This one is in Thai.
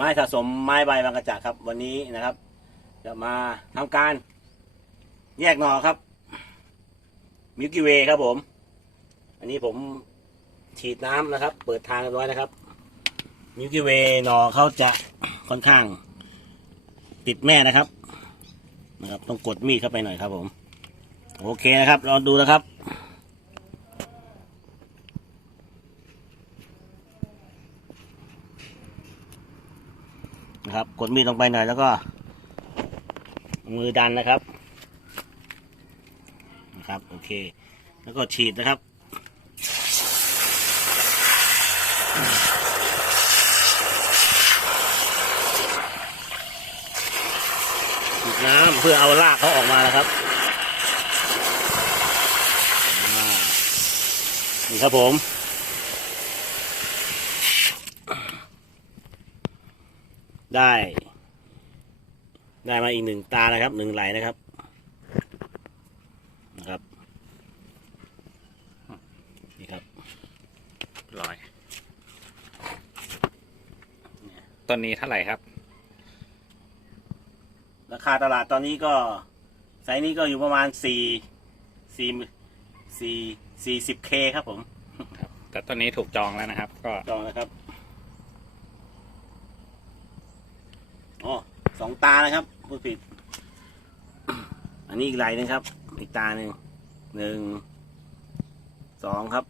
ไม้สะสมไม้ใบบางกระจาครับ วันนี้นะครับ จะมาทำการแยกหน่อครับมิลกิเวครับผม อันนี้ผมฉีดน้ำนะครับ เปิดทางเรียบร้อยนะครับมิลกิเวหน่อเขาจะค่อนข้าง ติดแม่นะครับ นะครับ ต้องกดมีดเข้าไปหน่อยครับผม โอเคนะครับลองดูนะครับ นะครับ กดมีดลงไปหน่อยแล้วก็ มือดันนะครับ นะครับโอเค แล้วก็ฉีดนะครับฉีดน้ำเพื่อเอารากเขาออกมานะครับนี่ครับผม ได้ ได้มาอีกหนึ่งตานะครับหนึ่งไหลนะครับนะครับนี่ครับร้อยต้นนี้เท่าไหร่ครับ ราคาตลาดตอนนี้ก็ไซส์นี้ก็อยู่ประมาณสี่สี่สี่สี่สิบเคครับผมครับแต่ต้นนี้ถูกจองแล้วนะครับ ก็จองนะครับ อ๋อสองตานะครับพูดผิด อันนี้อีกไหลนึงครับ อีกตาหนึ่งหนึ่งสองครับ